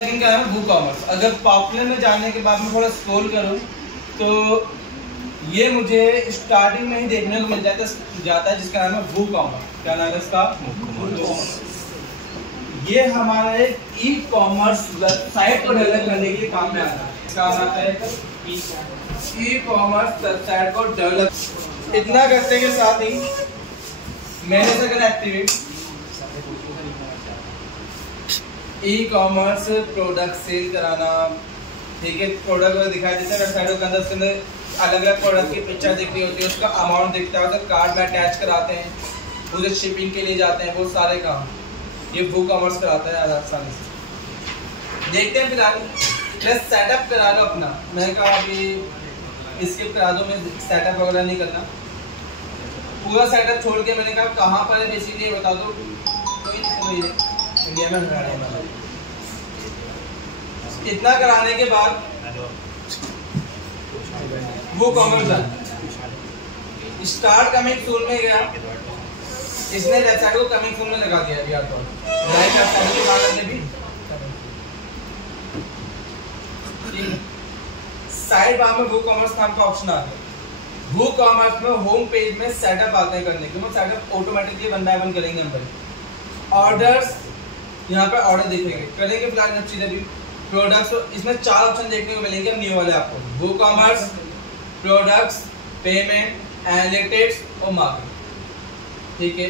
इनका नाम है वूकॉमर्स। अगर पॉपुलर में जाने के बाद मैं थोड़ा स्क्रॉल करूं तो ये मुझे स्टार्टिंग में ही देखने को मिल जाता है जिसका नाम है वूकॉमर्स। क्या नाम है इसका? ये हमारे ई कॉमर्स वेबसाइट को डेवलप करने के लिए काम में आता है। काम आता है ई कॉमर्स वेबसाइट को डेवलप। इतना करने के साथ ही मैंने से करा activate e commerce product sale कराना। ठीक है, प्रोडक्ट दिखाई देता है वेबसाइट के अंदर, उसके अंदर अलग अलग प्रोडक्ट की पिक्चर दिखती होती है, उसका अमाउंट दिखता है, उसका कार्ड में अटैच कराते हैं, उसे शिपिंग के लिए जाते हैं, वो सारे काम ये वूकॉमर्स कराता है आसानी से। देखते हैं फिलहाल प्लस सेटअप करा लो अपना। मैंने कहा अभी स्किप करा दो, मैं सेटअप वगैरह नहीं करना, पूरा सेटअप छोड़ के मैंने कहा कहाँ पर है बेसिकली बता दो। कोई इंडिया में कराना। इतना कराने के बाद वो कॉमर्स स्टार्ट कमिंग सून में गया, इसने वेबसाइट को कमिंग सून में लगा दिया यार। तो लाइक वेबसाइट के मामले में भी साइड बार में वो कॉमर्स नाम का ऑप्शन आता है। वो कॉमर्स में होम पेज में सेटअप आते हैं करने के, वो सेटअप ऑटोमेटिकली 1 बाय 1 करेंगे हम भाई। ऑर्डर्स यहाँ पे ऑर्डर दिखेंगे, करेंगे फिलहाल सब चीजें भी। प्रोडक्ट्स, इसमें 4 ऑप्शन देखने को मिलेंगे अब न्यू वाले आपको, वो कॉमर्स, प्रोडक्ट्स, पेमेंट, एनालिटिक्स और मार्केटिंग। ठीक है,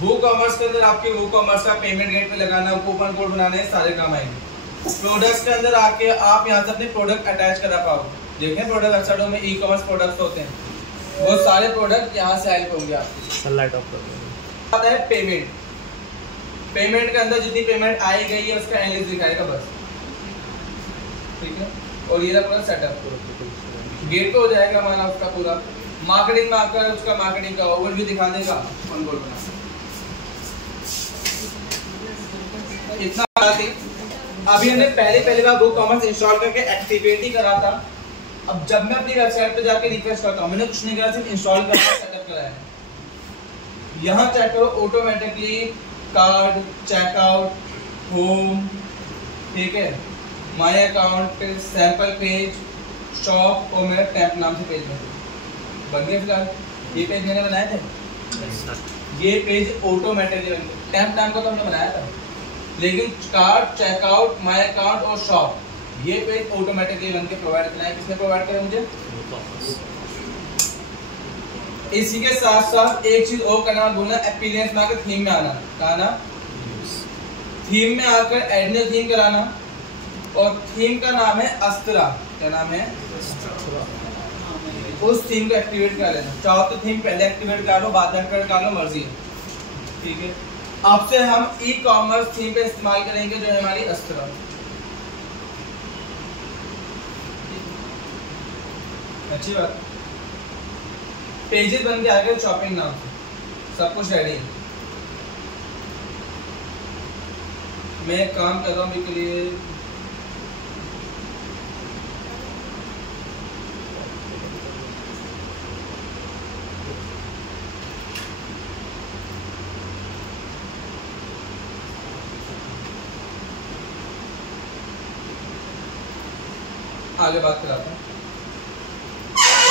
वो कॉमर्स के अंदर आपके वो कॉमर्स का पेमेंट गेट पे लगाना, कूपन कोड बनाने, सारे काम आएंगे। प्रोडक्ट्स के अंदर आके आप यहाँ से अपने प्रोडक्ट अटैच करा पाओगे। देखें प्रोडक्ट वेबसाइटों में ई कॉमर्स प्रोडक्ट्स होते हैं, वो सारे प्रोडक्ट यहाँ से हेल्प होंगे आपके। आता है पेमेंट। पेमेंट के अंदर जितनी पेमेंट आई गई है उसका एनालिसिस दिखाएगा बस। ठीक है, और ये पूरा सेटअप गेट पे हो जाएगा हमारा उसका पूरा। मार्केटिंग में आपका उसका मार्केटिंग का ओवरव्यू दिखा देगा। इतना अभी हमने पहले बार वो कॉमर्स इंस्टॉल करके एक्टिवेट ही करा था। अब जब मैं अपनी वेबसाइट पे जाके रिफ्रेश करता हूँ, मैंने कुछ नहीं करा, सिर्फ इंस्टॉल करके सेटअप कराया है। यहाँ चेक करो ऑटोमेटिकली कार्ड, चेकआउट, होम, ठीक है, my account, sample page, shop और मेरा टैप नाम से पेज बन गया। फिलहाल ये पेज मैंने बनाए थे, ये पेज ऑटोमेटिकली बन गया। टैप नाम का तो हमने बनाया था, लेकिन कार्ड, चेकआउट, माय अकाउंट और शॉप ये पेज ऑटोमेटिकली बन के प्रोवाइड करना है। किसने प्रोवाइड किया मुझे? इसी के साथ साथ एक चीज और करना बोलना, अपीयरेंस में आकर थीम में आना। कहना थीम में आकर एड न्यू थीम कराना, और थीम का नाम है अस्त्रा। क्या नाम है? उस थीम को एक्टिवेट कर लेना। चाहो तो थीम पहले एक्टिवेट कर लो, बाद में एक्टिवेट कर लो, मर्जी है। ठीक है, अब से हम ई कॉमर्स थीम पे इस्तेमाल करेंगे जो है हमारी अस्त्रा। अच्छी बात। पेजेस बन के आ गए शॉपिंग नाम से, सब कुछ रेडी है। मैं काम कर रहा हूँ के लिए। आगे बात कराता हूँ।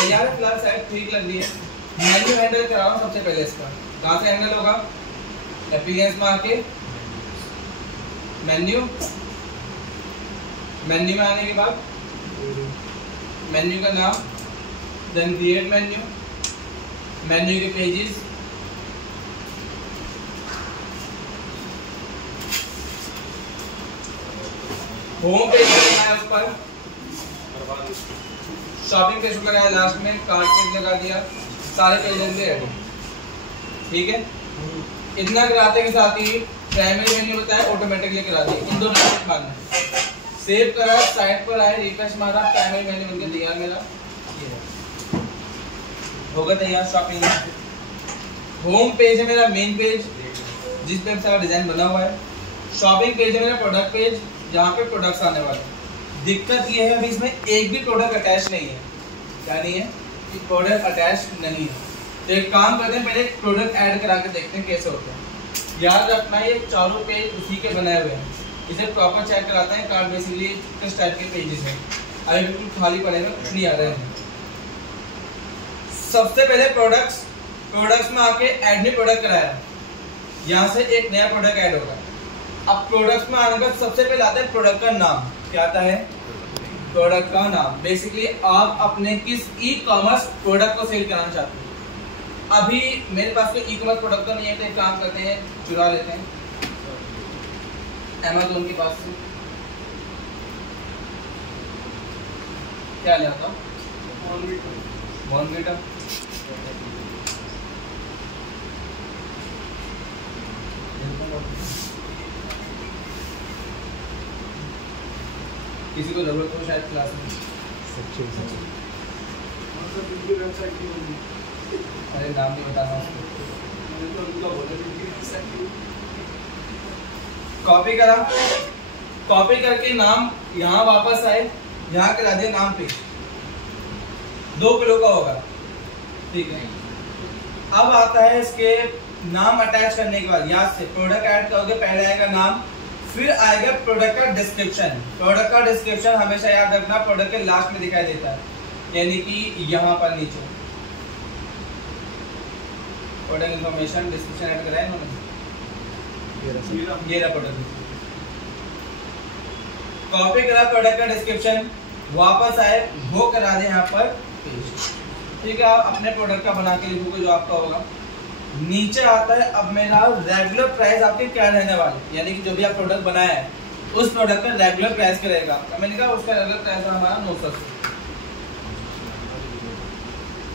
यार फिलहाल साइड ठीक लग रही है। मेन्यू हैंडल करा रहा हूँ सबसे पहले इसका। कहाँ से हैंडल होगा? अपीयरेंस में आके मेन्यू में आने के बाद मेन्यू का नाम, देन क्रिएट मेन्यू के पेजेस, होम पेज बनाया उस पर, शॉपिंग पेज लगाया, लास्ट में कार्ट पेज लगा दिया, सारे पेज रेडी। ठीक है, इतना कराते के साथ ही प्राइमरी मेन्यू बताया ऑटोमेटिकली करा दिया। इन दोनों स्टेप मारना, सेव करा, साइट पर आए, रिफ्रेश मारा, प्राइमरी मेन्यू बनके तैयार मेरा होगा तैयार। शॉपिंग होम पेज है मेरा मेन पेज जिस पे सारा डिजाइन बना हुआ है। शॉपिंग पेज है मेरा प्रोडक्ट पेज जहाँ पे प्रोडक्ट्स आने वाले। दिक्कत ये है अभी इसमें एक भी प्रोडक्ट अटैच नहीं है। क्या नहीं है? प्रोडक्ट अटैच नहीं है। तो एक काम करते हैं, पहले प्रोडक्ट ऐड करा के देखते हैं कैसे होता है। याद रखना ये चारों पेज उसी के बनाए हुए हैं। इसे प्रॉपर चेक कराते हैं कार्ड बेसिकली किस टाइप के पेजेस हैं। अभी बिल्कुल खाली पड़ेगा, कुछ नहीं आ रहा है। सबसे पहले प्रोडक्ट्स में आके ऐड न्यू प्रोडक्ट कराया, यहाँ से एक नया प्रोडक्ट ऐड होगा। अब प्रोडक्ट्स में आने का सबसे पहले आता है प्रोडक्ट का नाम। क्या आता है? प्रोडक्ट का नाम। बेसिकली आप अपने किस ई कॉमर्स प्रोडक्ट को सेल कराना चाहते हैं। अभी मेरे पास कोई ई कॉमर्स प्रोडक्ट तो नहीं है, तो एक काम करते हैं, चुरा लेते हैं अमेज़न के पास से। क्या ले आता हूँ? बॉर्नवीटा। किसी को जरूरत हो शायद क्लास में। अरे नाम नहीं बताना उसको। कॉपी करा, कॉपी करके नाम यहाँ वापस आए, यहाँ करा दिया नाम पे 2 किलो का होगा, ठीक है। अब आता है इसके नाम अटैच करने के बाद यहाँ से प्रोडक्ट ऐड करोगे, पहले आएगा नाम, फिर आएगा प्रोडक्ट का डिस्क्रिप्शन। प्रोडक्ट का डिस्क्रिप्शन हमेशा याद रखना प्रोडक्ट के लास्ट में दिखाई देता है, यानी कि यहाँ पर नीचे प्रोडक्ट इन्फॉर्मेशन डिस्क्रिप्शन ऐड करा है इन्होंने। ये रहा प्रोडक्ट, कॉपी करा प्रोडक्ट का डिस्क्रिप्शन, वापस आए वो करा दे यहाँ पर पेज, ठीक है। आप अपने प्रोडक्ट का बना के लिखोगे जो आपका होगा। नीचे आता है अब मेरा रेगुलर प्राइस आपके क्या रहने वाले, यानी कि जो भी आप प्रोडक्ट बनाया है उस प्रोडक्ट का रेगुलर प्राइस क्या रहेगा। मैंने कहा उसका रेगुलर प्राइस हमारा 900,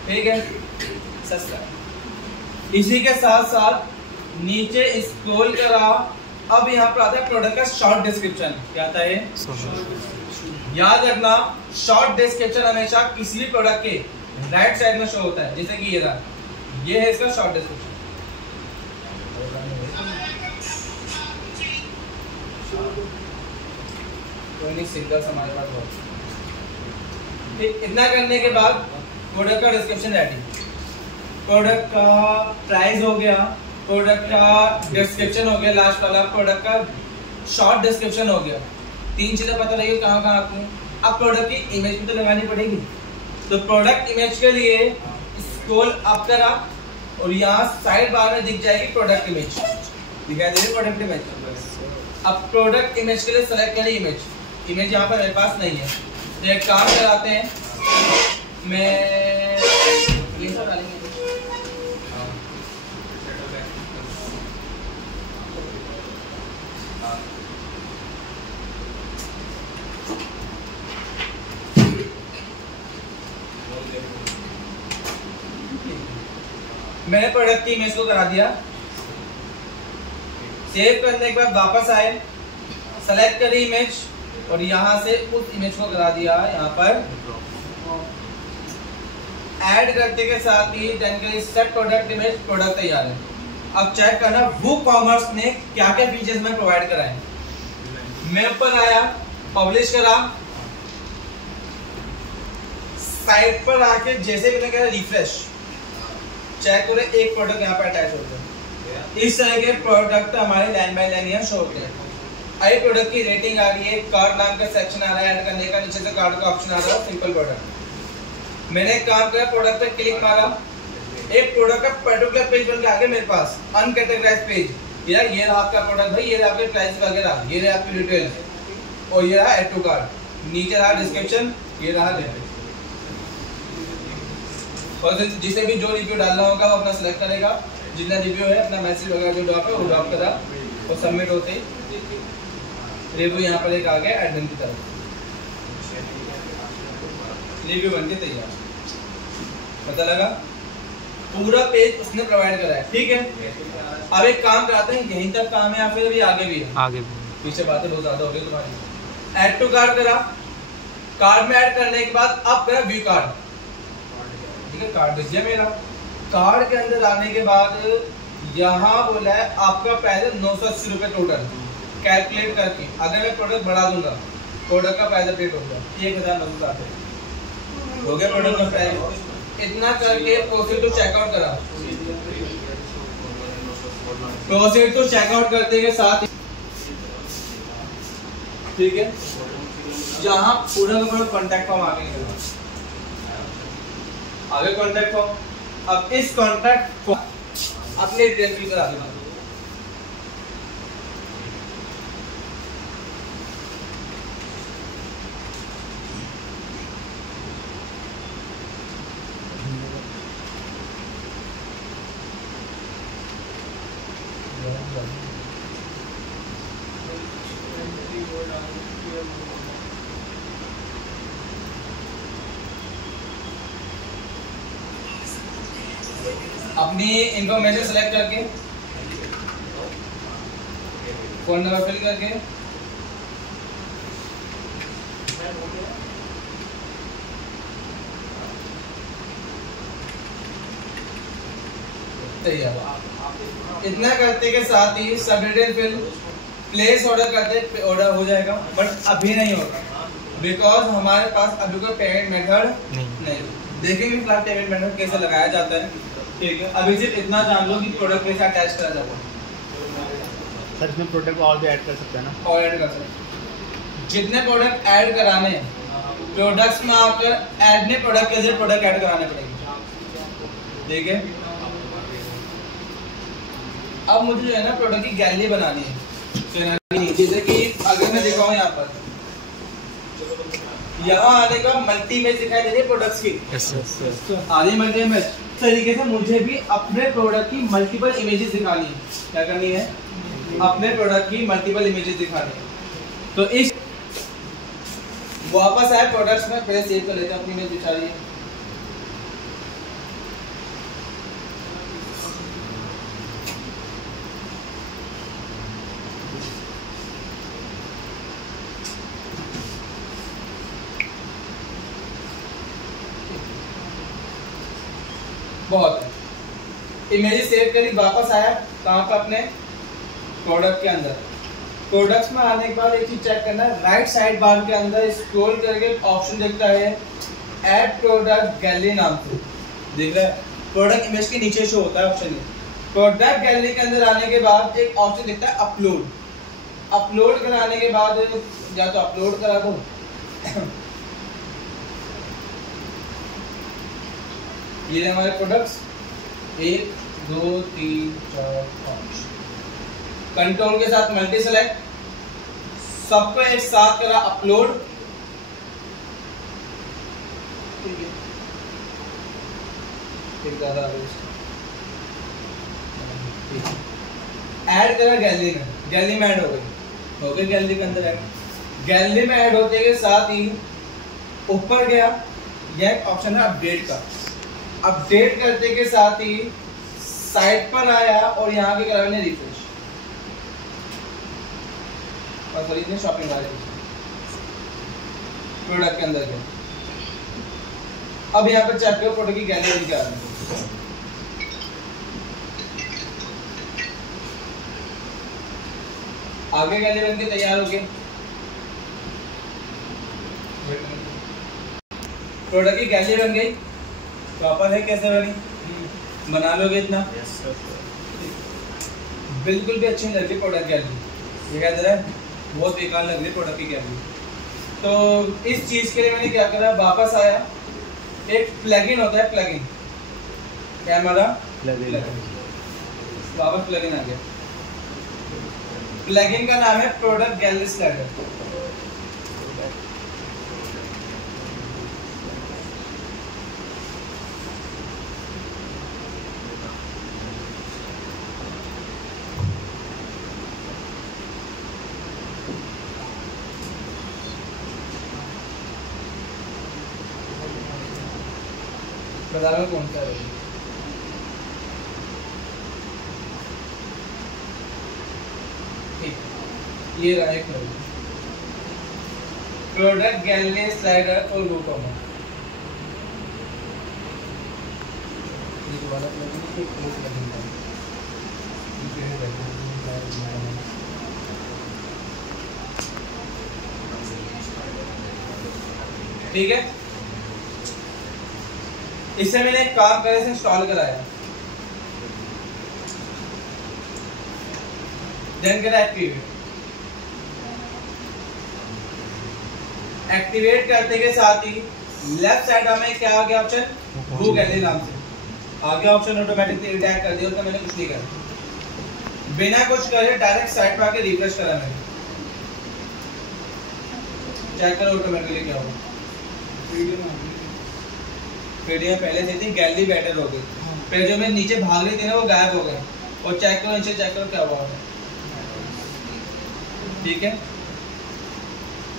ठीक है, सस्ता। इसी के साथ साथ नीचे स्क्रॉल करा, अब यहाँ पर आता है प्रोडक्ट का शॉर्ट डिस्क्रिप्शन। क्या आता है? याद रखना शॉर्ट डिस्क्रिप्शन हमेशा किसी भी प्रोडक्ट के राइट साइड में शो होता है, जैसे कि ये है इसका शॉर्ट डिस्क्रिप्शन। कोई नहीं, सिंगल हमारे पास बहुत। इतना करने के बाद प्रोडक्ट का डिस्क्रिप्शन रेडी, प्रोडक्ट का प्राइस हो गया, प्रोडक्ट का डिस्क्रिप्शन हो गया, लास्ट वाला प्रोडक्ट का शॉर्ट डिस्क्रिप्शन हो गया। 3 चीजें पता लगी कहाँ कहाँ आपको। अब प्रोडक्ट की इमेज भी तो लगानी पड़ेगी, तो प्रोडक्ट इमेज के लिए स्क्रॉल अप करा और यहाँ साइड बार में दिख जाएगी प्रोडक्ट इमेज, दिखाई दे रही प्रोडक्ट इमेज। अब प्रोडक्ट इमेज के लिए सेलेक्ट करें इमेज यहाँ पर मेरे पास नहीं है, तो एक काम कराते हैं, मैं ये सब डालेंगे। मैंने प्रोडक्ट की इमेज को करा दिया, सेव करने के बाद वापस आए, सेलेक्ट करी इमेज और यहाँ से उस इमेज को करा दिया यहाँ पर ऐड करते के साथ ही सेट प्रोडक्ट इमेज, प्रोडक्ट तैयार है। अब चेक करना WooCommerce ने क्या क्या फीचर्स में प्रोवाइड कराए। मैं ऊपर आया, पब्लिश करा, साइट पर आके जैसे मैंने कहा रिफ्रेश चेक करें, एक प्रोडक्ट यहाँ पर अटैच होता है। इस तरह के प्रोडक्ट हमारे लाइन बाय लाइन यहाँ शो होते हैं। आई प्रोडक्ट की रेटिंग आ रही है, कार्ड नाम का सेक्शन आ रहा है ऐड करने का, नीचे से कार्ड का ऑप्शन आ रहा है, सिंपल प्रोडक्ट। मैंने काम किया, प्रोडक्ट पे क्लिक मारा, एक प्रोडक्ट का पर्टिकुलर पेज बन के आ गया मेरे पास, अनकैटेगराइज्ड पेज। यार ये रहा आपका प्रोडक्ट भाई, ये रहा आपके प्राइस वगैरह, ये रहा आपकी डिटेल्स और ये रहा ऐड टू कार्ड, नीचे रहा डिस्क्रिप्शन, ये रहा रेटिंग। और जिसे भी जो रिव्यू डालना होगा वो अपना सेलेक्ट करेगा, जितना रिव्यू है अपना मैसेज वगैरह जो ड्रॉप है वो ड्रॉप करा और सबमिट होते ही रिव्यू यहाँ पर एक आ गया एडमिन की तरफ, रिव्यू बनके तैयार। पता लगा? पूरा पेज उसने प्रोवाइड करा है, ठीक है। अब एक काम कराते हैं, यहीं तक काम है या फिर अभी आगे भी है? आगे पीछे बातें बहुत ज्यादा हो गई तुम्हारी। ऐड टू कार्ड करा, कार्ड में ऐड करने के बाद अब करा व्यू कार्ड, ठीक है। कार्ड दिख गया मेरा, कार्ड के अंदर आने के बाद यहाँ बोला है आपका प्राइस 980 रुपये टोटल। कैलकुलेट करके अगर मैं प्रोडक्ट बढ़ा दूंगा, प्रोडक्ट का प्राइस अपडेट होगा 1960 हो गया प्रोडक्ट का प्राइस। इतना करके प्रोसीड टू चेकआउट करा, प्रोसीड टू चेकआउट करते के साथ ठीक है, जहाँ पूरा का पूरा कॉन्टैक्ट फॉर्म आगे निकलवा, आगे कॉन्टैक्ट फॉर्म। अब इस कॉन्टैक्ट फॉर्म अपने डिटेल फिल करा देना। अपनी इंफॉर्मेशन सेलेक्ट करके, फोन नंबर फिल करके, इतना करते के साथ ही सब डिटेल फिल, प्लेस ऑर्डर करते ऑर्डर हो जाएगा। बट अभी नहीं होगा बिकॉज हमारे पास अभी कोई पेमेंट मेथड नहीं। देखेंगे फिलहाल पेमेंट मेथड कैसे लगाया जाता है। ठीक है, अभी सिर्फ इतना जान लो कि प्रोडक्ट कैसे अटैच करा जाता है। सर इसमें प्रोडक्ट और भी ऐड कर सकते हैं ना? और ऐड कर सकते हैं, जितने प्रोडक्ट ऐड कराने हैं प्रोडक्ट्स में आकर ऐड ने प्रोडक्ट के जरिए प्रोडक्ट ऐड कराने पड़ेंगे। ठीक है, अब मुझे जो है ना प्रोडक्ट की गैलरी बनानी है। जैसे कि अगर मैं दिखाऊं यहाँ पर, यहाँ आने का मल्टी इमेज दिखाई दे रही है प्रोडक्ट्स की। आधी मल्टी इमेज तरीके से मुझे भी अपने प्रोडक्ट की मल्टीपल इमेजेस दिखानी है। क्या करनी है? अपने प्रोडक्ट की मल्टीपल इमेजेस दिखानी है। तो इस वापस आए प्रोडक्ट्स में, पहले सेव कर लेते हैं अपनी इमेज दिखा रही है। बहुत इमेज सेव करी, वापस आया कहाँ पे? अपने प्रोडक्ट के अंदर। प्रोडक्ट्स में आने के बाद एक चीज चेक करना है, राइट साइड बार के अंदर स्क्रॉल करके ऑप्शन दिखता है ऐड प्रोडक्ट गैलरी नाम से, दिख रहा है? प्रोडक्ट इमेज के नीचे शो होता है ऑप्शन। प्रोडक्ट गैलरी के अंदर आने के बाद एक ऑप्शन दिखता है अपलोड। अपलोड कराने के बाद या तो अपलोड करा दो ये हमारे प्रोडक्ट्स 1 2 3 4 5। कंट्रोल के साथ मल्टी सेलेक्ट, सबको एक साथ करा अपलोड। ऐड करा गैलरी में, गैलरी में ऐड हो गई गैलरी के अंदर ऐड। गैलरी में ऐड होते के साथ ही ऊपर गया, यह ऑप्शन है अपडेट का। अपडेट करते के साथ ही साइट पर आया और यहाँ के कराने रिफ्रेश, और खरीदने शॉपिंग वाले प्रोडक्ट के अंदर गया। अब यहाँ पर चेक करो प्रोडक्ट की गैलरी क्या है। आगे गैलरी बन के तैयार हो गए। प्रोडक्ट की गैलरी बन गई, प्रॉपर है। कैसे बनी? बना लोगे इतना? बिल्कुल भी अच्छी नहीं लग रही प्रोडक्ट गैलरी, ये कह दे रहा है बहुत बेकार लग रही प्रोडक्ट की गैलरी। तो इस चीज के लिए मैंने क्या करा, वापस आया, एक प्लगइन होता है, प्लगइन क्या हमारा प्लगइन, वापस प्लगइन आ गया। प्लगइन का नाम है प्रोडक्ट गैलरी स्लाइडर। बाजार में कौन सा है? ठीक, ये रहा एक प्रोडक्ट गैलरी स्लाइडर और WooCommerce। ठीक है, इससे मैंने एक काम करे से इंस्टॉल कराया, देन करा एक्टिवेट। एक्टिवेट करने के साथ ही लेफ्ट साइड हमें क्या आ गया ऑप्शन, वो गैलरी नाम से आ गया ऑप्शन, ऑटोमेटिकली अटैक कर दिया, तो मैंने कुछ नहीं करा, बिना कुछ करे डायरेक्ट साइड पे आके रिफ्रेश करा मैंने, चेक करो ऑटोमेटिकली क्या होगा। वीडियो पहले से थी, गैलरी बेटर हो गई, फिर जो मैं नीचे भाग रही थी ना वो गायब हो गए, और चेक करो नीचे, चेक करो क्या हुआ है। ठीक है,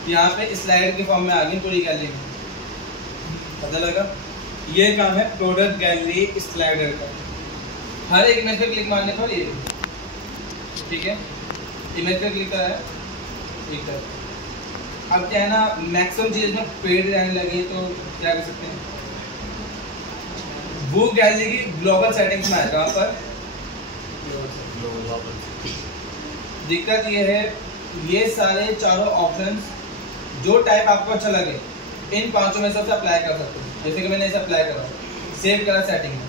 यहाँ पे स्लाइड के फॉर्म में आ गई पूरी गैलरी में, पता लगा। ये काम है प्रोडक्ट गैलरी स्लाइडर का। हर एक इमेज पे क्लिक मारने पर ये, ठीक है, इमेज पे क्लिक करा है, ठीक है। अब क्या है ना, मैक्सिमम चीज में पेड रहने लगे तो क्या कर सकते हैं, वो गैलरी की ग्लोबल सेटिंग्स में आएगा। पर दिक्कत ये है, ये सारे चारों ऑप्शंस जो टाइप आपको अच्छा लगे इन पांचों में से अप्लाई कर सकते हो। जैसे कि मैंने इसे अप्लाई करा, सेव करा सेटिंग में,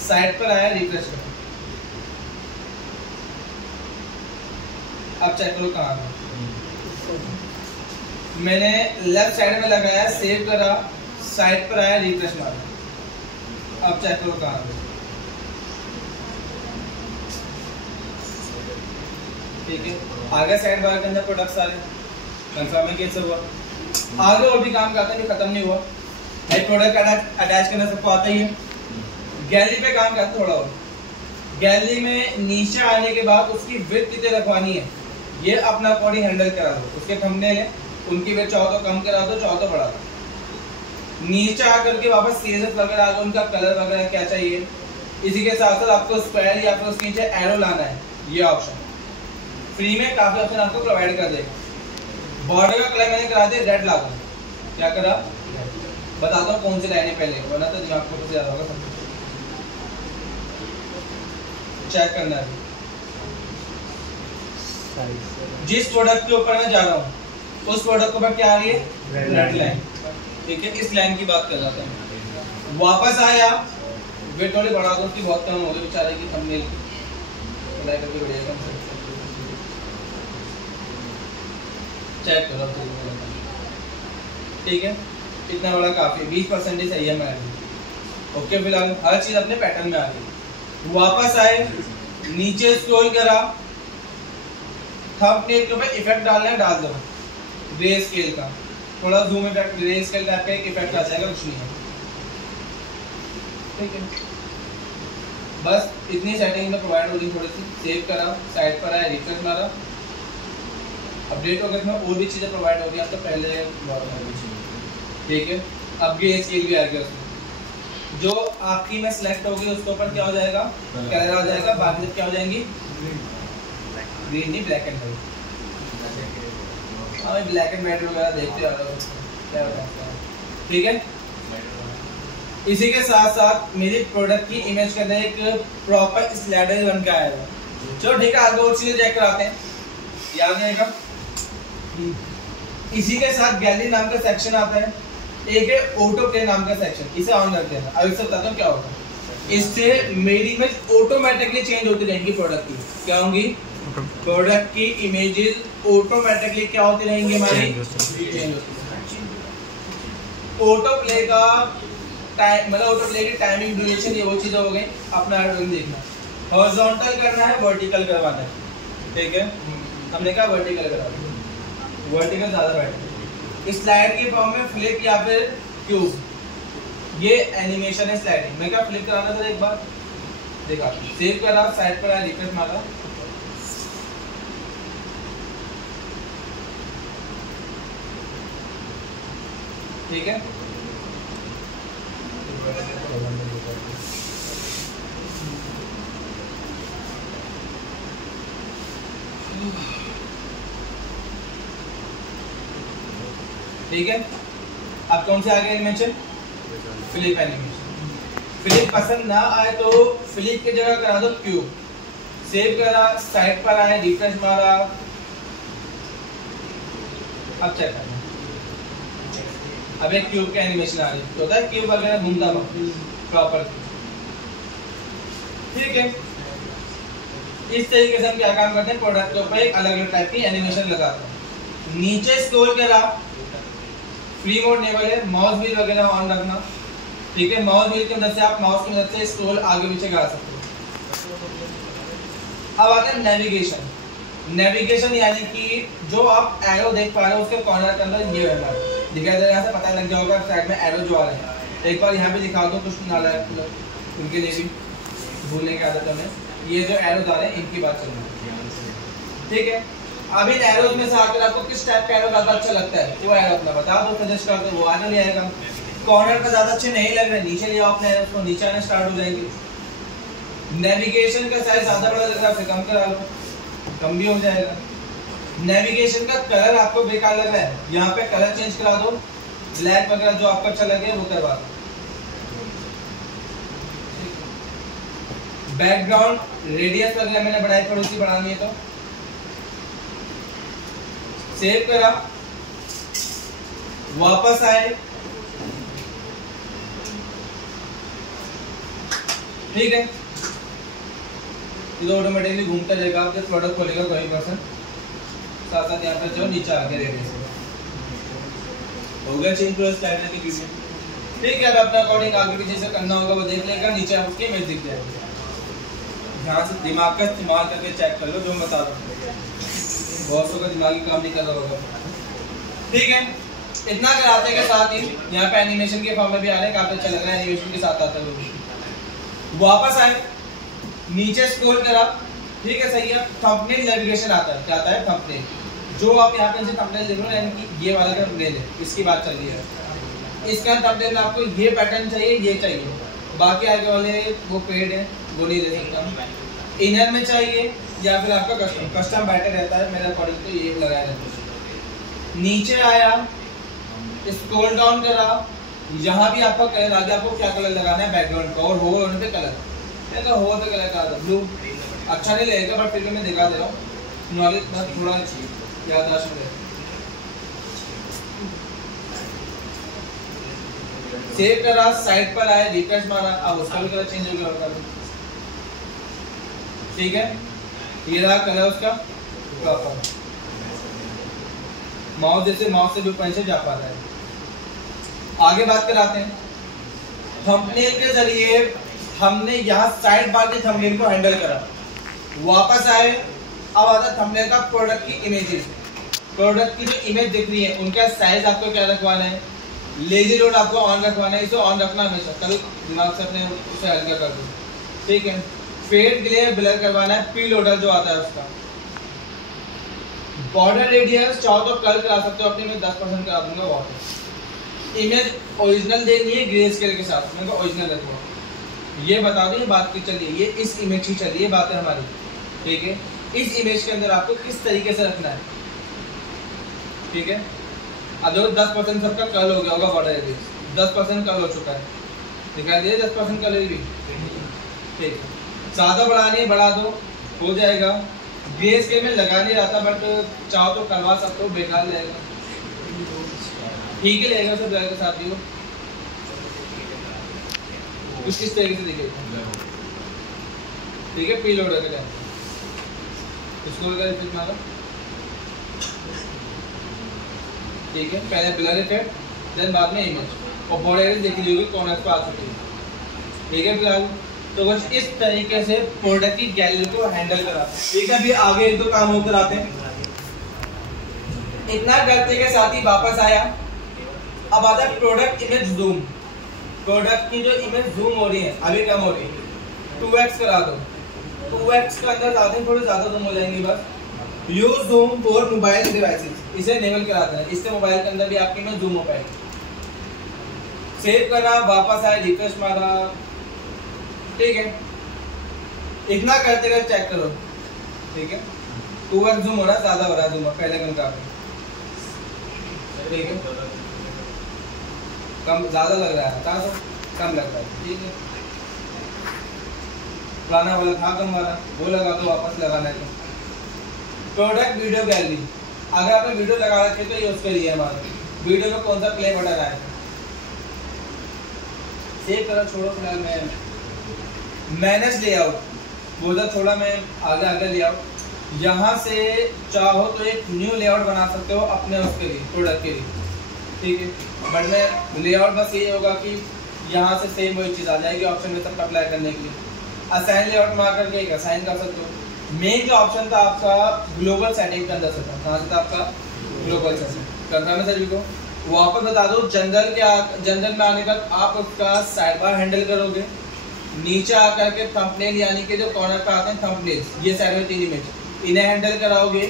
साइड पर आया, रिफ्रेश करा, अब चेक करो कहाँ है। मैंने लेफ्ट साइड में लगाया, सेव करा, साइड पर आया, रिफ्रेश मारा, अब चेक करो कहाँ है। ठीक है, आगे साइड बार के अंदर प्रोडक्ट सारे कंफर्म है कैसे हुआ। आगे और भी काम करते हैं, खत्म नहीं हुआ, एक प्रोडक्ट अटैच करना सबको आता ही है। गैलरी पे काम करते थोड़ा और, गैलरी में नीचे आने के बाद उसकी विड्थ कितनी रखवानी है ये अपना अकॉर्डिंग हैंडल करा दो। उसके थंबनेल है, उनकी विड्थ चाहो तो कम करा दो, चाहो तो बढ़ा दो। नीचे आकर के वापस सीरीज वगैरह आ गए, उनका कलर वगैरह क्या चाहिए। इसी के साथ साथ आपको स्क्वायर या फिर उसके नीचे एरो लाना है, ये ऑप्शन फ्री में काफी ऑप्शन आपको प्रोवाइड कर देगा। बॉर्डर का कलर मैंने करा दिया रेड ला दूं, क्या करा बताता हूँ कौन सी लाइन है पहले, वरना तो दिमाग को ज्यादा होगा। सब चेक करना है, जिस प्रोडक्ट के ऊपर मैं जा रहा हूँ उस प्रोडक्ट के ऊपर क्या आ रही है, रेड लाइन। ठीक है, इस लाइन की बात कर रहा था। वापस आया, वेट थोड़ी बढ़ा दो, उसकी बहुत कम हो गई बेचारे की थंबनेल की, अप्लाई करके बढ़िया। चेक करो, ठीक है, इतना बड़ा काफी, 20% सही है मैंने। ओके, फिलहाल हर चीज अपने पैटर्न में आ गई। वापस आए, नीचे स्क्रॉल करा, थंबनेल के ऊपर इफेक्ट डालना है, डाल दो ग्रे स्केल का, थोड़ा zoom effect, grey scale type का एक इफेक्ट आ जाएगा, कुछ नहीं है। ठीक है, बस इतनी सेटिंग में प्रोवाइड होगी थोड़ी सी। सेव करा, साइड पर आया, रिफ्रेश मारा, अपडेट हो गया, इसमें और भी चीज़ें प्रोवाइड हो गई, अब तो पहले ठीक है। अब ये स्केल भी आ गया उसमें, जो आपकी में सिलेक्ट होगी उसके ऊपर क्या हो जाएगा, कलर आ जाएगा, बाकी सब क्या हो जाएंगी, ग्रीन नहीं, ब्लैक एंड व्हाइट। हाँ, ब्लैक एंड व्हाइट वगैरह देखते आ रहे हो, ठीक है। इसी के साथ साथ मेरी प्रोडक्ट की इमेज के अंदर एक प्रॉपर स्लाइडर बन के आएगा। चलो ठीक है, आगे और चीजें चेक कराते हैं, याद रहेगा। इसी के साथ गैलरी नाम का सेक्शन आता है, एक है ऑटो प्ले नाम का सेक्शन, इसे ऑन करते हैं। अब इससे बताता हूँ क्या होगा, इससे मेरी इमेज ऑटोमेटिकली चेंज होती रहेंगी। प्रोडक्ट की क्या होंगी, प्रोडक्ट की इमेजेस ऑटोमेटिकली क्या होती रहेंगी हमारी, चेंज होती। ऑटो प्ले का टाइम, मतलब ऑटो प्ले की टाइमिंग, ड्यूरेशन, ये वो चीजें हो गई। अपना एडवांस देखना, हॉरिजॉन्टल करना है, वर्टिकल करवाना है। ठीक है, हमने कहा वर्टिकल करवाना, वर्टिकल ज्यादा बेटर। स्लाइड के फॉर्म में फ्लिप या फिर क्यूब, ये एनिमेशन है स्लाइडिंग। मैं क्या फ्लिप कराना था एक बार, देखा, सेव करा, साइड पर आया, रिफ्रेश मारा, ठीक है। ठीक है, अब कौन से आ गए एनिमेशन, फ्लिप एनिमेशन। फ्लिप पसंद ना आए तो फ्लिप की जगह करा दो क्यूब। सेव करा, साइड पर आए, रिफ्रेश मारा, अब चेक करना। अब एक क्यूब का एनिमेशन आ रही है, होता है क्यूब वगैरह घूमता हुआ प्रॉपर। ठीक है, इस तरीके से हम क्या काम करते हैं, प्रोडक्ट के ऊपर एक अलग अलग टाइप की एनिमेशन लगाते हैं। नीचे स्क्रॉल करा, फ्री मोड नेबल है, माउस व्हील वगैरह ऑन रखना, ठीक है। माउस व्हील की मदद से आप माउस की मदद से स्क्रॉल आगे पीछे करा सकते हो। अब आता है नेविगेशन। नेविगेशन यानी कि जो आप एरो देख पा रहे हो उसके कॉर्नर के अंदर ये रहना दिखाई दे रहा है, यहाँ से पता लग जाएगा साइड में एरो जो आ रहे हैं। एक बार यहाँ पे दिखा दो कुछ ना उनके लिए भी भूलने की आदत है। ये जो एरोज आ रहे हैं इनकी बात चल रही है, ठीक है। अब इन एरोज में से आकर आपको किस टाइप का एरो ज्यादा अच्छा लगता है वो एरो अपना बता दो, सजेस्ट कर दो, वो आने नहीं आएगा। कॉर्नर पे ज्यादा अच्छे नहीं लग रहे, नीचे ले आओ अपने एरोज को, नीचे आना स्टार्ट हो जाएंगे। नेविगेशन का साइज ज्यादा बड़ा लग रहा है, फिर कम करा लो, कम भी हो जाएगा। नेविगेशन का कलर आपको बेकार लग रहा है, यहाँ पे कलर चेंज करा दो, ब्लैक वगैरह जो आपको अच्छा लगे वो करवा दो। बैकग्राउंड रेडियस वगैरह मैंने बढ़ाई, थोड़ी सी बढ़ानी है तो सेव करा, वापस आए, ठीक है। ये ऑटोमेटिकली घूमता रहेगा, आपके प्रोडक्ट खोलेगा कोई पर्सन, साथ साथ यहाँ पे जो नीचे आके रेडियस हो गया चेंज पूरा स्टाइल की वीडियो, ठीक है। अब अपना अकॉर्डिंग आगे पीछे से करना होगा वो देख लेगा, नीचे आप उसकी इमेज दिख जाएगी। ध्यान से दिमाग का इस्तेमाल करके चेक कर लो जो मैं बता रहा हूँ, बहुत सौ का दिमागी काम नहीं कर रहा होगा, ठीक है। इतना कराते के साथ ही यहाँ पे एनिमेशन के फॉर्म में भी आ रहे हैं, काफी अच्छा लग रहा है एनिमेशन के साथ आता है। वापस आए, नीचे स्क्रॉल करा, ठीक है, सही है। थंबनेल नेविगेशन आता है, क्या आता है थंबनेल, जो आप यहाँ पे थंबनेल देख रहे हो यानी कि ये वाला का थंबनेल है, इसकी बात चल रही है। इसका थंबनेल में आपको ये पैटर्न चाहिए, ये चाहिए, बाकी आगे वाले वो पेड है वो नहीं दे सकता। इनर में चाहिए या फिर आपका कस्टम बेटर रहता है, मेरे अकॉर्डिंग तो ये लगाया रहता है। नीचे आया, स्क्रॉल डाउन करा, यहाँ भी आपका कलर आ गया, आपको क्या कलर लगाना है बैकग्राउंड का, और हो होने पे कलर, हो तो कलर का ब्लू अच्छा नहीं लगेगा बट फिर भी मैं दिखा दे रहा हूँ, नॉलेज बस थोड़ा चाहिए याददाश्त में। सेव करा, साइड पर आए, रिफ्रेश मारा, अब उसका भी कलर चेंज हो गया, ठीक है। ये रहा कलर उसका प्रॉपर, माउस जैसे माउस से भी ऊपर से जा पाता है। आगे बात कराते हैं थंबनेल के जरिए, हमने यहाँ साइड बार के थंबनेल को हैंडल करा, वापस आए, अब आता है थंबनेल का प्रोडक्ट की इमेजेस। प्रोडक्ट की जो इमेज दिख रही है उनका साइज आपको क्या रखवाना है, लेजी लोड आपको ऑन रखवाना है, इसे ऑन रखना हमेशा, कल दिमाग से अपने उसे हल्का कर दो, ठीक है। फेड ग्लेयर ब्लर करवाना है, पी लोडर जो आता है उसका। बॉर्डर रेडियस चाहो तो कल करा सकते हो, अपने में 10% करा दूंगा बॉर्डर। इमेज ओरिजिनल देनी है ग्रे स्केल के साथ, मैं ओरिजिनल रखूंगा, ये बता दो, ये बात की चलिए, ये इस इमेज की चलिए, ये बात है हमारी, ठीक है। इस इमेज के अंदर आपको किस तरीके से रखना है, ठीक है। अब देखो 10% सबका कल हो गया होगा, बॉर्डर रेडियस 10% कल हो चुका है, दिखाई दे 10% कलर भी, ठीक है। ज्यादा बढ़ानी है बढ़ा दो, हो जाएगा। ग्रे स्केल में लगा नहीं रहा था बट चाहो तो करवा सकते हो, बेकार लगेगा, ठीक ही लगेगा सब ब्लर के साथ भी हो, कुछ किस तरीके से दिखेगा, ठीक है। पी लोडर के टाइम इसको अगर इफेक्ट मारो, ठीक है, पहले ब्लर इफेक्ट देन बाद में इमेज, और बॉर्डर देख ली होगी कॉर्नर पे आ चुकी है, ठीक है। फिलहाल तो बस इस तरीके से प्रोडक्ट की गैलरी को हैंडल करा, ठीक है। अभी आगे एक दो काम होकर आते हैं। इतना करते के साथ ही वापस आया, अब आता है प्रोडक्ट इमेज जूम। प्रोडक्ट की जो इमेज जूम हो रही है अभी कम हो रही है, 2x करा दो, 2x के अंदर जाते हैं थोड़ी ज्यादा जूम हो जाएंगी बस। Use zoom for mobile devices, इसे इनेबल कराते हैं, इससे मोबाइल के अंदर भी आपकी इमेज जूम हो पाएगी। सेव करा, वापस आए, रिफ्रेश मारा, ठीक है। इतना करते कर चेक करो, ठीक है। 2x जूम हो रहा है, ज्यादा हो रहा है जूम पहले कम का, ठीक है। कम ज्यादा लग रहा है, कहाँ से कम लगता है, ठीक है। पुराना वाला था कम वाला, वो लगा दो, वापस लगाना है तो। प्रोडक्ट वीडियो गैलरी, अगर आपने वीडियो लगा रखे तो ये उसके लिए हमारा वीडियो में कौन सा प्ले बटन आएगा, सेव करो, छोड़ो फिलहाल। मैं मैनेज लेआउट बोला, थोड़ा मैं आगे ले आउट, यहाँ से चाहो तो एक न्यू लेआउट बना सकते हो अपने उसके लिए, प्रोडक्ट के लिए, ठीक है। बट में लेआउट बस ये होगा कि यहाँ से सेम वही चीज़ आ जाएगी ऑप्शन में सब अप्लाई करने के लिए। असाइन लेआउट मार करके एक असाइन कर सकते हो। मेन जो ऑप्शन था आपका ग्लोबल सेटिंग के अंदर से था, कहाँ से था आपका ग्लोबल सेटिंग, कंफर्म है सभी को। वापस बता दो, जनरल में आने का आप उसका साइड बार हैंडल करोगे, नीचे आकर के थंबनेल यानी कि जो कॉर्नर पे आते हैं थंबनेल, ये साइड में 3 इमेज, इन्हें हैंडल कराओगे।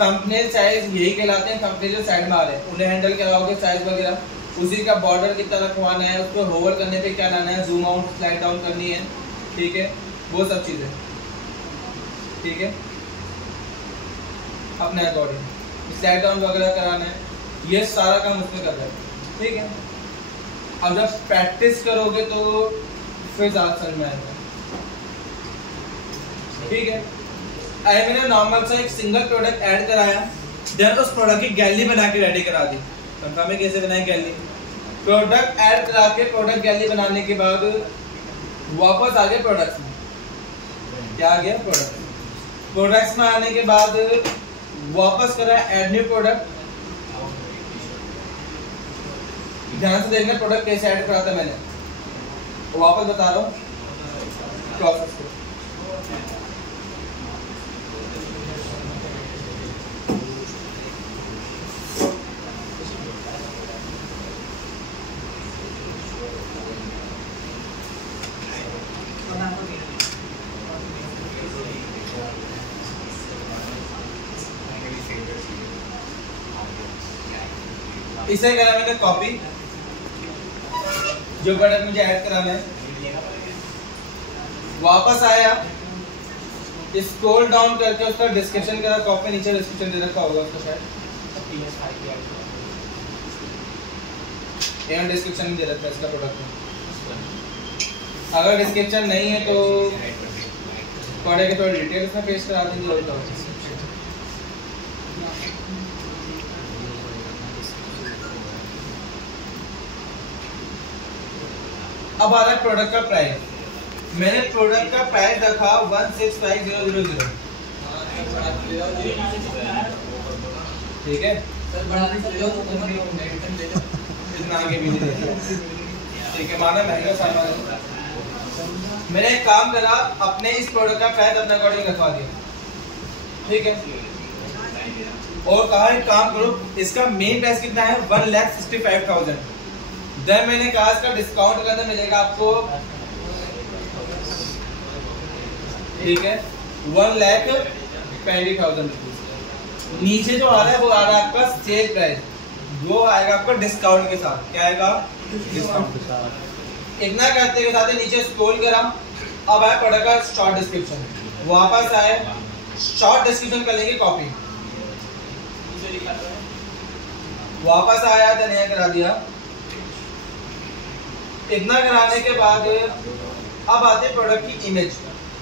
थंबनेल साइज यही कहलाते हैं, थंबनेल जो साइड में आ रहे हैं उन्हें हैंडल कराओगे, साइज वगैरह उसी का बॉर्डर की तरह रखवाना है, उसको होवर करने पे क्या लाना है, जूम आउट स्लाइड डाउन करनी है, ठीक है, वो सब चीजें, ठीक है, अपने अकॉर्डिंग स्लाइड डाउन वगैरह कराना है, ये सारा काम उसमें कर रहे हैं, ठीक है। अब जब प्रैक्टिस करोगे तो फिर ज़्यादा समझ में आएगा, ठीक है। अरे मैंने नॉर्मल सा एक सिंगल प्रोडक्ट ऐड कराया, देन उस प्रोडक्ट की गैलरी बना के रेडी करा दी। कंफर्म है कैसे बनाए गैलरी? प्रोडक्ट ऐड करा के प्रोडक्ट गैलरी बनाने के बाद वापस आ गए प्रोडक्ट्स में, क्या आ गया प्रोडक्ट्स में आने के बाद वापस करा ऐड न्यू प्रोडक्ट। ध्यान से देखना प्रोडक्ट कैसे ऐड करा था मैंने, वापस बता रहा हूँ प्रोसेस को। इसे करा मैंने कॉपी, जो प्रोडक्ट मुझे ऐड कराना है, वापस आया, स्क्रॉल डाउन करके उसका डिस्क्रिप्शन करा कॉपी, नीचे डिस्क्रिप्शन दे रखा होगा उसका शायद, यहाँ डिस्क्रिप्शन में दे रखा है इसका प्रोडक्ट में। अगर डिस्क्रिप्शन नहीं है तो प्रोडक्ट के थोड़ी डिटेल्स में पेश करा देंगे। अब आ रहा है प्रोडक्ट का प्राइस। मैंने प्रोडक्ट का प्राइस रखा 165000, ठीक है, इतना आगे भी नहीं, ठीक है, माना महंगा सामान है। मैंने एक काम करा, अपने इस प्रोडक्ट का प्राइस अपने अकॉर्डिंग रखवा दिया, ठीक है, और कहा एक काम करो, इसका मेन प्राइस कितना है 1,65,000। देन मैंने कहा इसका डिस्काउंट के अंदर मिलेगा आपको, ठीक है, 1,20,000। नीचे जो आ रहा है वो आ रहा है आपका सेल प्राइस, वो आएगा आपका डिस्काउंट के साथ। क्या आएगा? डिस्काउंट के साथ। इतना करते के साथ नीचे स्क्रॉल करा, अब आया प्रोडक्ट का शॉर्ट डिस्क्रिप्शन, वापस आए शॉर्ट डिस्क्रिप्शन कर लेंगे कॉपी, वापस आया तो नया करा दिया। इतना कराने के बाद अब आते प्रोडक्ट की इमेज।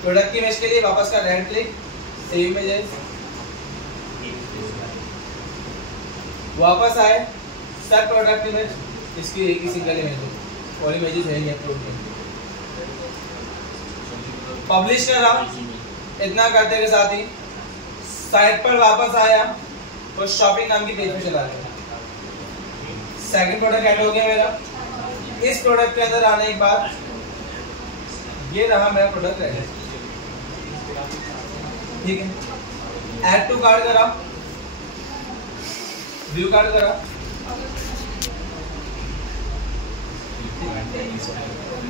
प्रोडक्ट की इमेज के लिए वापस का राइट क्लिक, सेव इमेजेस, वापस आए सब प्रोडक्ट इमेज, इसकी एक ही सिंगल इमेज है और इमेजेस है नहीं अपलोड में, पब्लिश कर रहा हूं। इतना करते के साथ ही साइट पर वापस आया और शॉपिंग नाम की पेज पे चला गया। सेकंड प्रोडक्ट ऐड हो गया मेरा। इस प्रोडक्ट के अंदर आने के बाद ये रहा मेरा प्रोडक्ट रेडी, ठीक है। ऐड टू कार्ड करा, व्यू कार्ड करा,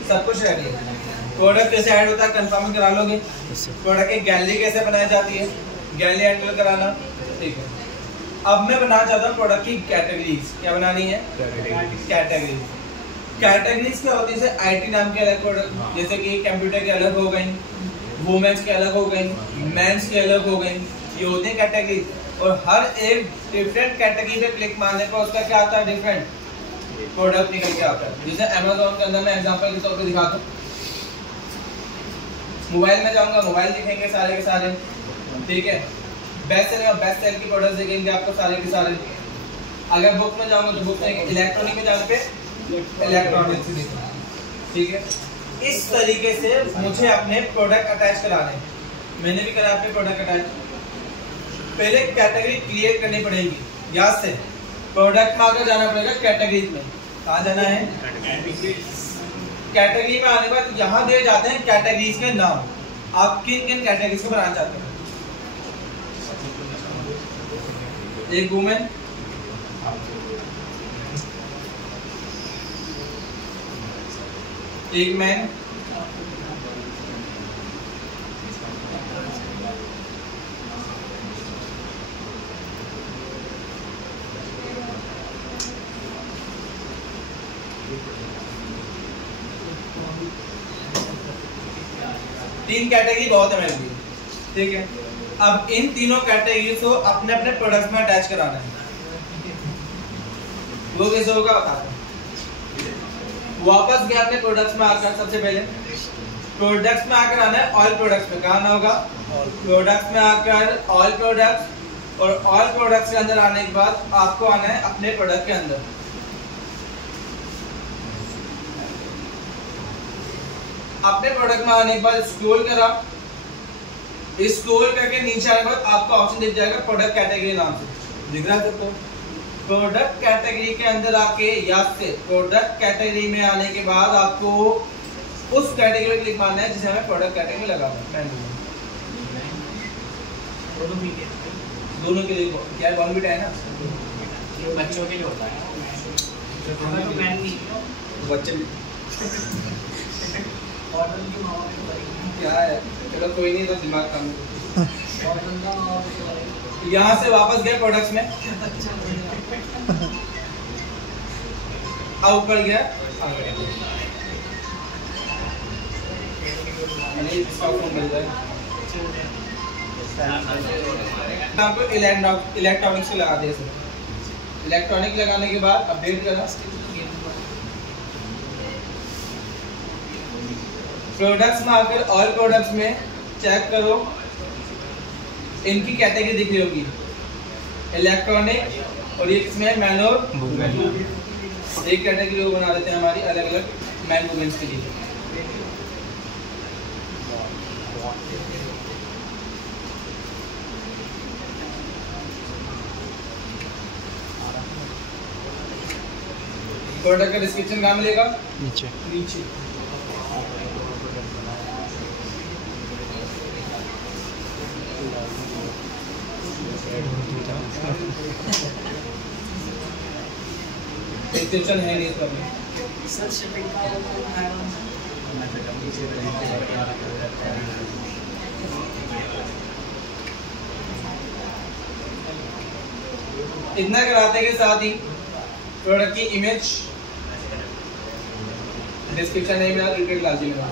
सब कुछ रेडी है। प्रोडक्ट कैसे ऐड होता है कंफर्म करा लोगे। प्रोडक्ट की गैलरी कैसे बनाई जाती है, गैलरी हैंडल कराना, ठीक है। अब मैं बनाना चाहता हूँ प्रोडक्ट की कैटेगरीज। क्या बनानी है? कैटेगरीज। कैटेगरीज क्या होती है? आईटी नाम के अलग प्रोडक्ट, जैसे कि कंप्यूटर के अलग हो गई, वुमेन्स के अलग हो गई, मेंस के अलग हो गई, ये होते हैं कैटेगरीज। और हर एक डिफरेंट कैटेगरी पे क्लिक मारने पर उसका क्या आता है? डिफरेंट प्रोडक्ट निकल के आता है। जैसे अमेज़न के अंदर मैं एग्जांपल के तौर पे दिखाता हूँ, मोबाइल में जाऊंगा, मोबाइल दिखेंगे सारे के सारे, ठीक है। बेस्ट सेल की प्रोडक्ट्स दिखेंगे आपको सारे के सारे। अगर बुक में जाऊंगा तो बुक में, इलेक्ट्रॉनिक में जाने पे इलेक्ट्रॉनिक्स दिखेगा, ठीक है। इस तरीके से मुझे अपने प्रोडक्ट अटैच कराने, मैंने भी करा अपने प्रोडक्ट अटैच। पहले कैटेगरी क्रिएट करनी पड़ेगी। याद से प्रोडक्ट में आकर जाना पड़ेगा कैटेगरीज में। कहाँ जाना है? कैटेगरी में आने के बाद यहाँ दिए जाते हैं कैटेगरीज के नाम। आप किन किन कैटेगरीज को बनाना चाहते हैं? एक वुमेन, एक मैन, तीन कैटेगरी बहुत है मेरे लिए, ठीक है। अब इन तीनों कैटेगरी को अपने अपने प्रोडक्ट्स में अटैच कराना है। वो कैसे होगा बता दो। वापस गया अपने प्रोडक्ट्स में आकर, सबसे पहले प्रोडक्ट्स में आकर आना है ऑयल प्रोडक्ट्स में। कहा आना होगा? प्रोडक्ट्स में आकर ऑयल प्रोडक्ट्स, और ऑयल प्रोडक्ट्स के अंदर आने के बाद आपको आना है अपने प्रोडक्ट के अंदर। अपने प्रोडक्ट में आने के बाद स्क्रॉल करा, स्क्रॉल करके नीचे आने के बाद आपको ऑप्शन दिख जाएगा प्रोडक्ट कैटेगरी नाम से। दिख रहा है सबको? प्रोडक्ट कैटेगरी के अंदर आके याद से प्रोडक्ट कैटेगरी में आने के बाद आपको उस कैटेगरी में क्लिक मारना है जिसे हमें प्रोडक्ट कैटेगरी लगाना है। दोनों के लिए क्या है? बॉर्नविटा है ना, बच्चों के लिए होता है। बच्चे भी क्या है? चलो कोई नहीं, तो दिमाग काम। यहाँ से वापस गए प्रोडक्ट्स में, ऊपर गया, आपको इलेक्ट्रॉनिक्स को लगा दिया। इलेक्ट्रॉनिक लगाने के बाद अपडेट करा, प्रोडक्ट्स में आकर ऑल प्रोडक्ट्स में चेक करो, इनकी कैटेगरी दिख रही होगी इलेक्ट्रॉनिक, और ये इसमें मैन और एक कैटेगरी वो बना देते हैं हमारी अलग अलग मैन वुमेन्स के लिए। प्रोडक्ट का डिस्क्रिप्शन कहाँ मिलेगा? नीचे नीचे। डिस्क्रिप्शन है नहीं इसका भी। इतना कराते के साथ ही प्रोडक्ट की इमेज, डिस्क्रिप्शन नहीं मिला, रिटेल लाजी मिला।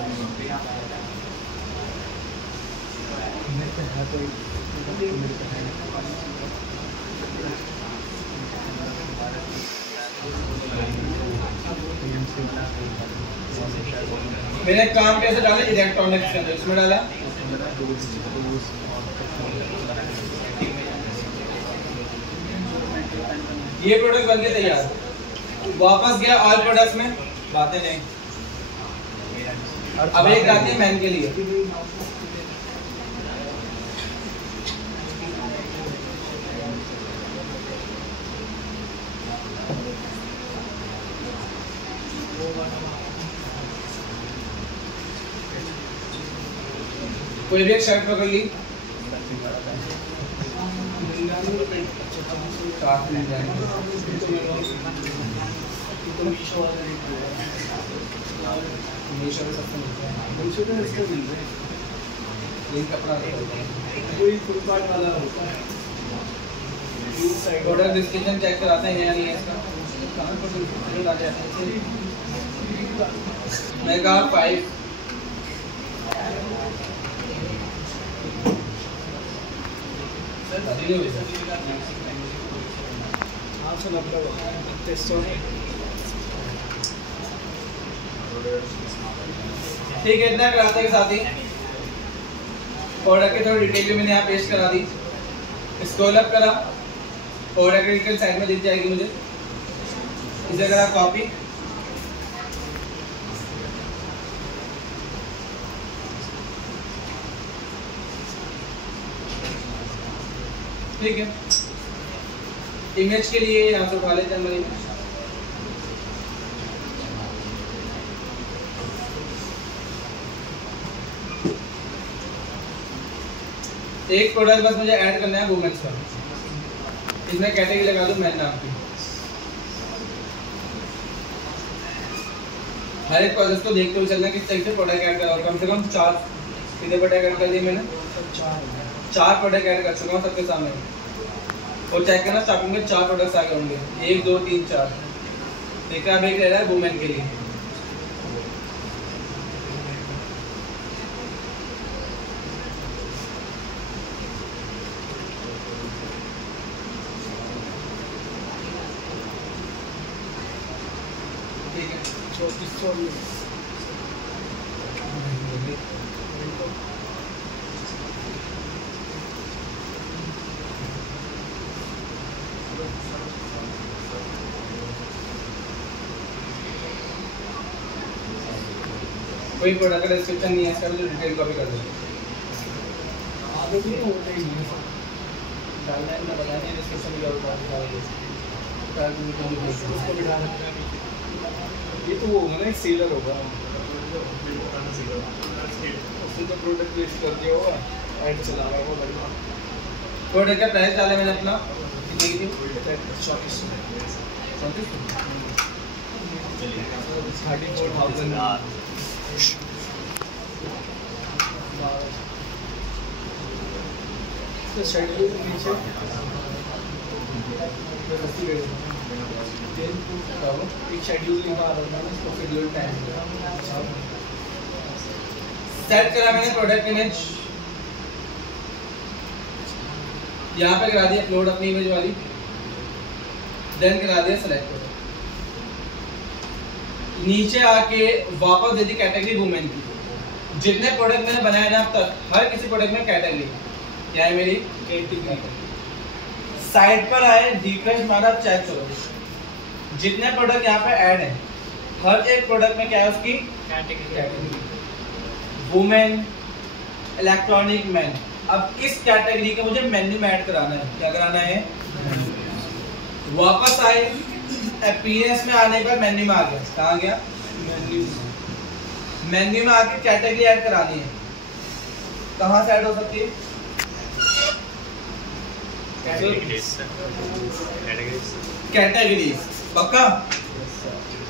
मैंने काम कैसे डाला? इलेक्ट्रॉनिक्स के अंदर, इसमें डाला। ये प्रोडक्ट बन के तैयार। वापस गया ऑयल प्रोडक्ट्स में, बातें नहीं। अब एक आती है मैन के लिए। कोई भी एक शर्ट पकड़ ली, प्रोडक्ट डिस्क्रिप्शन चेक कराते हैं या नहीं है इसका। मेगा 5 ठीक है। इतना कराते के साथ ही प्रोडक्ट की थोड़ी डिटेल भी मैंने यहाँ पेस्ट करा दी। स्क्रॉल अप करा, प्रोडक्ट की डिटेल साइड में दिख जाएगी मुझे। इसे करा कॉपी, ठीक है, इमेज के लिए यहाँ से उठा लेते हैं हमारी इमेज। एक प्रोडक्ट बस मुझे ऐड करना है वुमेन्स का, इसमें कैटेगरी लगा दूं मैन नाम की। हर एक प्रोसेस को देखते हुए चलना किस तरीके से प्रोडक्ट ऐड करा, कम से कम 4 कितने प्रोडक्ट ऐड कर दिए मैंने, 4 प्रोडक्ट ऐड कर चुका हूँ सबके सामने। और चेक करना स्टार्टिंग में 4 प्रोडक्ट्स आगे होंगे, 1 2 3 4। ठीक है, अब एक रह रहा है वुमेन के लिए। कोई प्रोडक्ट का डिस्क्रिप्शन नहीं है इसका, तो डिटेल कॉपी कर दो। आगे भी हो गई है डालना है, बताया नहीं डिस्क्रिप्शन भी और उसको बिठा सकते हैं। ये तो वो होगा ना, एक सेलर होगा, उसने तो प्रोडक्ट लिस्ट कर दिया होगा, ऐड चला रहा होगा बढ़िया। प्रोडक्ट का प्राइस डाला मैंने अपना कितने की थी, 34 34,000। तो शेड्यूल नीचे एक शेड्यूल लिखा आ रहा है, इसको शेड्यूल टाइम सेट करा मैंने। प्रोडक्ट इमेज यहाँ पे करा दिया अपलोड अपनी इमेज वाली, देन करा दिया सेलेक्ट। नीचे आके वापस दे दी कैटेगरी वुमेन की। जितने प्रोडक्ट मैंने बनाए ना अब तक, हर किसी प्रोडक्ट में कैटेगरी क्या है मेरी, साइड पर आए रिफ्रेश मारा, चेक करो जितने प्रोडक्ट यहाँ पे ऐड है, हर एक प्रोडक्ट में क्या है उसकी कैटेगरी। Women, electronic, man. अब इस कैटेगरी का मुझे मेन्यू में ऐड कराना है। क्या कराना है, वापस आए अपीयरेंस में आने पर मेन्यू में आ गया। कहाँ गया, मेन्यू में आके कैटेगरी ऐड करानी है। कहाँ से ऐड हो सकती है, कैटेगरीज। पक्का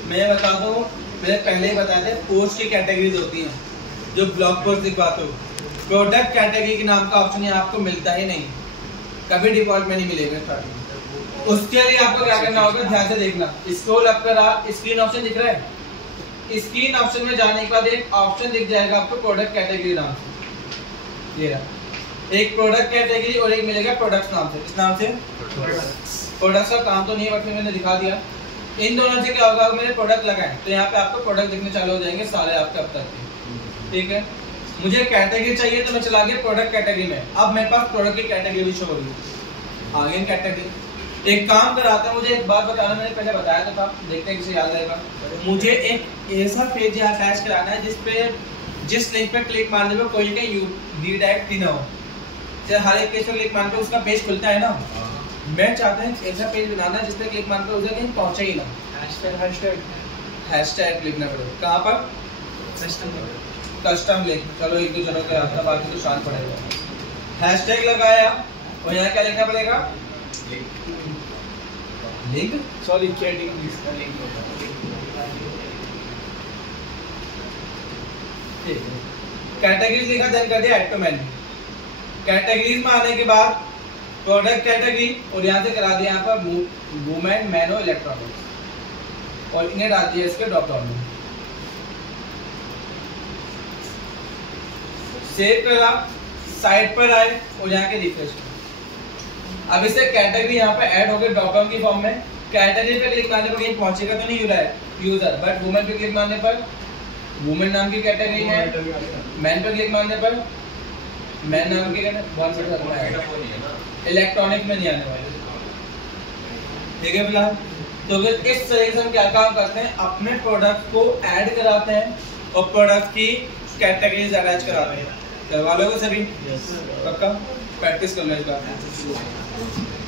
मैं बता दूं, मैंने पहले ही बताया था, पोस्ट की कैटेगरीज होती हैं जो ब्लॉग पोस्ट दिखवाते हो। प्रोडक्ट कैटेगरी के नाम का ऑप्शन यहाँ आपको मिलता ही नहीं, कभी डिफॉल्ट में नहीं मिलेगा। उसके लिए आपको क्या करना होगा, ध्यान से देखना। स्क्रॉल अप करा, स्क्रीन ऑप्शन दिख रहा है, स्क्रीन ऑप्शन में जाने के बाद एक ऑप्शन दिख जाएगा आपको प्रोडक्ट कैटेगरी नाम से। ये रहा, एक प्रोडक्ट कैटेगरी और एक मिलेगा प्रोडक्ट्स नाम से। किस नाम से, प्रोडक्ट्स का काम तो नहीं है बट मैंने दिखा दिया। इन दोनों से क्या होगा, मैंने प्रोडक्ट लगाए तो यहाँ पे आपको प्रोडक्ट दिखने चालू हो जाएंगे सारे आपके अब तक के। ठीक है, मुझे कैटेगरी चाहिए तो मैं चला गया प्रोडक्ट कैटेगरी में। अब मेरे पास प्रोडक्ट की कैटेगरी भी शो हो रही है, आगे कैटेगरी। एक काम कराता है, मुझे एक बात बताना, मैंने पहले बताया तो था, देखते हैं किसे याद रहेगा। मुझे एक ऐसा पेज यहाँ अटैच कराना है जिसपे जिस लिंक पे क्लिक मारने पे कोई का रीडायरेक्ट ही ना हो। जैसे हर एक पेज पे क्लिक मारने पे उसका पेज खुलता है ना, मैं चाहता हूँ ऐसा पेज बनाना है जिसपे क्लिक मारने पे उसे कहीं पहुंचे ही ना। हैशटैग लिखना पड़ेगा। कहाँ पर, कस्टम लिंक। चलो एक दो जनों का आता, बाकी तो शांत पड़ेगा। हैशटैग लगाया और यहाँ क्या लिखना पड़ेगा, लिंक, सॉरी कैटेगरीज। कैटेगरीज लिखा, देन कर दिया ऐड टू मेन्यू। कैटेगरीज में आने के बाद प्रोडक्ट कैटेगरी और यहाँ से करा दिया यहाँ पर वुमेन, मैन और इलेक्ट्रॉनिक्स, और इन्हें डाल दिया इसके ड्रॉप डाउन में। सेव करा, साइड पर आए और यहाँ के रिफ्रेश। अब इसे कैटेगरी यहाँ पे ऐड हो गई ड्रॉप डाउन की फॉर्म में। कैटेगरी पे क्लिक मारने पर कहीं पहुंचेगा तो नहीं यूजर, बट वुमेन पे क्लिक मारने पर वुमेन नाम की कैटेगरी है, मैन पे क्लिक मारने पर मैन नाम की इलेक्ट्रॉनिक में नहीं आने वाले। ठीक है फिलहाल, तो फिर इस तरीके से हम क्या काम करते हैं, अपने प्रोडक्ट को ऐड कराते हैं और प्रोडक्ट की कैटेगरीज अटैच कराते हैं। करवा लोगे सभी, पक्का प्रैक्टिस कर लो इसका। अच्छा